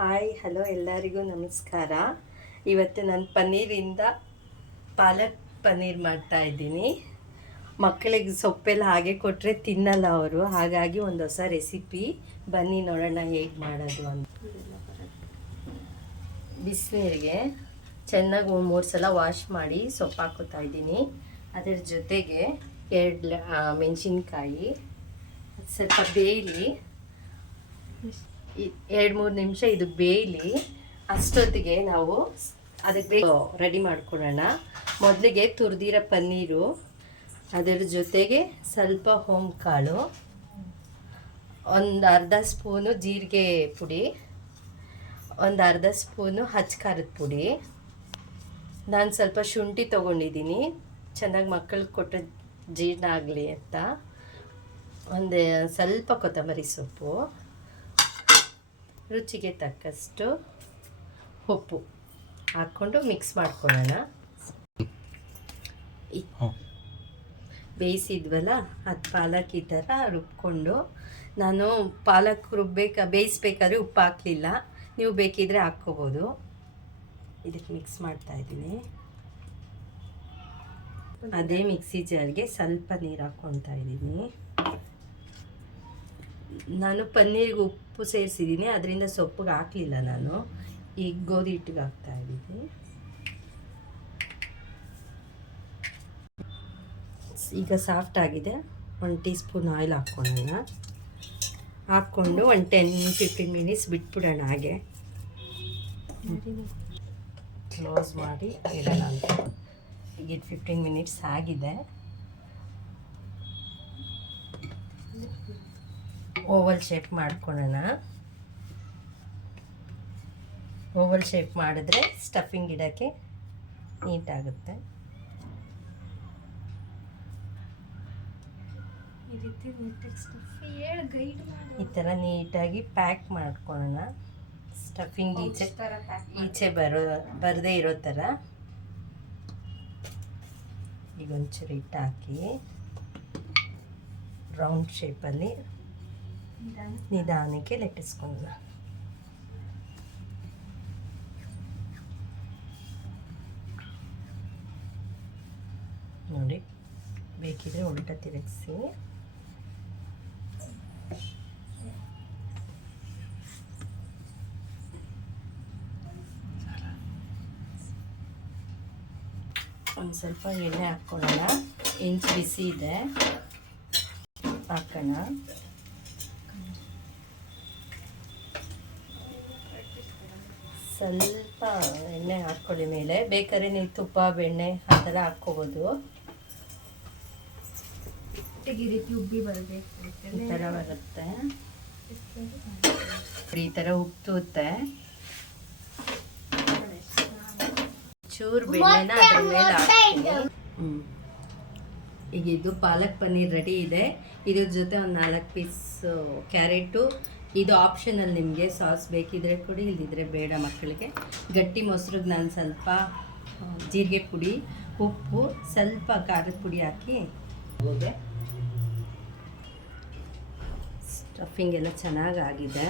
Hi hello ಎಲ್ಲರಿಗೂ ನಮಸ್ಕಾರ. ಇವತ್ತು ನಾನು ಪನ್ನೀರಿಂದ ಪಾಲಕ್ ಪನ್ನೀರ್ ಮಾಡ್ತಾ ಇದ್ದೀನಿ. ಮಕ್ಕಳಿಗೆ ಸೊಪ್ಪೆಲ್ಲ ಹಾಗೆ ಕೊಟ್ಟರೆ ತಿನ್ನಲ್ಲ ಅವರು, ಹಾಗಾಗಿ ಒಂದು ಹೊಸ ರೆಸಿಪಿ. ಬನ್ನಿ ನೋಡೋಣ ಹೇಗೆ ಮಾಡೋದು ಅಂತ. ಬಿಸಿನೀರಿಗೆ ಚೆನ್ನಾಗಿ 3 ಸಲ ವಾಶ್ ಮಾಡಿ ಸೊಪ್ಪು ಹಾಕೋತಾ ಇದ್ದೀನಿ. ಅದರ ಜೊತೆಗೆ 2 ಮೆಣಸಿನ್ಕಾಯಿ ಸ್ವಲ್ಪ ಬೇಯಲಿ, 2-3 ನಿಮಿಷ ಇದು ಬೇಯಲಿ. ಅಷ್ಟೊತ್ತಿಗೆ ನಾವು ಅದಕ್ಕೆ ರೆಡಿ ಮಾಡ್ಕೊಳ್ಳೋಣ. ಮೊದಲಿಗೆ ತುರಿದಿರೋ ಪನ್ನೀರು, ಅದರ ಜೊತೆಗೆ ಸ್ವಲ್ಪ ಕಾಳು, ಒಂದು ಅರ್ಧ ಸ್ಪೂನು ಜೀರಿಗೆ ಪುಡಿ, ಒಂದು ಅರ್ಧ ಸ್ಪೂನು ಖಾರದ ಪುಡಿ. ನಾನು ಸ್ವಲ್ಪ ಶುಂಠಿ ತೊಗೊಂಡಿದ್ದೀನಿ, ಚೆನ್ನಾಗಿ ಮಕ್ಕಳಿಗೆ ಕೊಟ್ಟರೆ ಜೀರ್ಣ ಆಗಲಿ ಅಂತ. ಒಂದು ಸ್ವಲ್ಪ ಕೊತ್ತಂಬರಿ ಸೊಪ್ಪು, ರುಚಿಗೆ ತಕ್ಕಷ್ಟು ಉಪ್ಪು ಹಾಕ್ಕೊಂಡು ಮಿಕ್ಸ್ ಮಾಡ್ಕೊಳ್ಳೋಣ. ಬೇಯಿಸಿದ್ವಲ್ಲ ಅದು ಪಾಲಕ್ ಈ ಥರ ರುಬ್ಕೊಂಡು, ನಾನು ಪಾಲಕ್ ಬೇಯಿಸ್ಬೇಕಾದ್ರೆ ಉಪ್ಪು ಹಾಕಲಿಲ್ಲ, ನೀವು ಬೇಕಿದ್ರೆ ಹಾಕ್ಕೋಬೋದು. ಇದಕ್ಕೆ ಮಿಕ್ಸ್ ಮಾಡ್ತಾಯಿದ್ದೀನಿ. ಅದೇ ಮಿಕ್ಸಿ ಜಾರ್ಗೆ ಸ್ವಲ್ಪ ನೀರು ಹಾಕ್ಕೊತಾ ಇದ್ದೀನಿ. ನಾನು ಪನ್ನೀರಿಗೆ ಉಪ್ಪು ಸೇರಿಸಿದ್ದೀನಿ, ಅದರಿಂದ ಸೊಪ್ಪಿಗೆ ಹಾಕಲಿಲ್ಲ. ನಾನು ಈಗ ಗೋಧಿ ಹಿಟ್ಟಿಗೆ ಹಾಕ್ತಾಯಿದ್ದೀನಿ. ಈಗ ಸಾಫ್ಟ್ ಆಗಿದೆ. 1 ಟೀ ಸ್ಪೂನ್ ಆಯಿಲ್ ಹಾಕ್ಕೊಳ್ಳೋಣ. ಹಾಕ್ಕೊಂಡು 10-15 ಮಿನಿಟ್ಸ್ ಬಿಟ್ಬಿಡೋಣ. ಹಾಗೆ ಕ್ಲೋಸ್ ಮಾಡಿ ಇಡೋಣ ಅಂತ. ಈಗ 15 ಮಿನಿಟ್ಸ್ ಆಗಿದೆ. ಓವಲ್ ಶೇಪ್ ಮಾಡ್ಕೊಳ್ಳೋಣ. ಓವಲ್ ಶೇಪ್ ಮಾಡಿದ್ರೆ ಸ್ಟಫಿಂಗ್ ಇಡೋಕ್ಕೆ ನೀಟಾಗುತ್ತೆ. ಈ ಥರ ನೀಟಾಗಿ ಪ್ಯಾಕ್ ಮಾಡ್ಕೊಳ್ಳೋಣ. ಸ್ಟಫಿಂಗ್ ಈಚೆ ಬರದೇ ಇರೋ ಥರ. ಈಗ ಒಂಚೂರು ಹಿಟ್ಟು ಹಾಕಿ ರೌಂಡ್ ಶೇಪಲ್ಲಿ ನಿಧಾನಕ್ಕೆ ಲಟ್ಟಿಸ್ಕೊಳ್ಳೋಣ. ನೋಡಿ, ಬೇಕಿದ್ರೆ ಉಲ್ಟಾ ತಿರುಗಿಸಿ. ಒಂದು ಸ್ವಲ್ಪ ಎಣ್ಣೆ ಹಾಕ್ಕೊಳ್ಳೋಣ. ಹೆಂಚು ಬಿಸಿ ಇದೆ, ಹಾಕೋಣ. ಸ್ವಲ್ಪ ಎಣ್ಣೆ ಹಾಕ್ಕೊಳ್ಳಿ ಮೇಲೆ. ಬೇಕಾದ್ರೆ ನೀವು ತುಪ್ಪ ಬೆಣ್ಣೆ ಆ ಥರ ಹಾಕ್ಕೋಬೋದು. ಈ ಥರ ಬರುತ್ತೆ, ಈ ಥರ ಉಪ್ಪುತ್ತೆ. ಚೂರು ಬೆಣ್ಣೆನ ಅದ್ರ ಮೇಲೆ ಹಾಕ್ತೀನಿ. ಈಗ ಇದು ಪಾಲಕ್ ಪನ್ನೀರ್ ರೆಡಿ ಇದೆ. ಇದ್ರ ಜೊತೆ ಒಂದು 4 ಪೀಸ್ ಕ್ಯಾರೆಟು. ಇದು ಆಪ್ಷನಲ್, ನಿಮಗೆ ಸಾಸ್ ಬೇಕಿದ್ರೆ ಕೊಡಿ, ಇಲ್ಲದಿದ್ರೆ ಬೇಡ. ಮಕ್ಕಳಿಗೆ ಗಟ್ಟಿ ಮೊಸರಿಗೆ ನಾನು ಸ್ವಲ್ಪ ಜೀರಿಗೆ ಪುಡಿ, ಉಪ್ಪು, ಸ್ವಲ್ಪ ಖಾರದ ಪುಡಿ ಹಾಕಿ ಹೋದೆ. ಸ್ಟಫಿಂಗ್ ಎಲ್ಲ ಚೆನ್ನಾಗಾಗಿದೆ.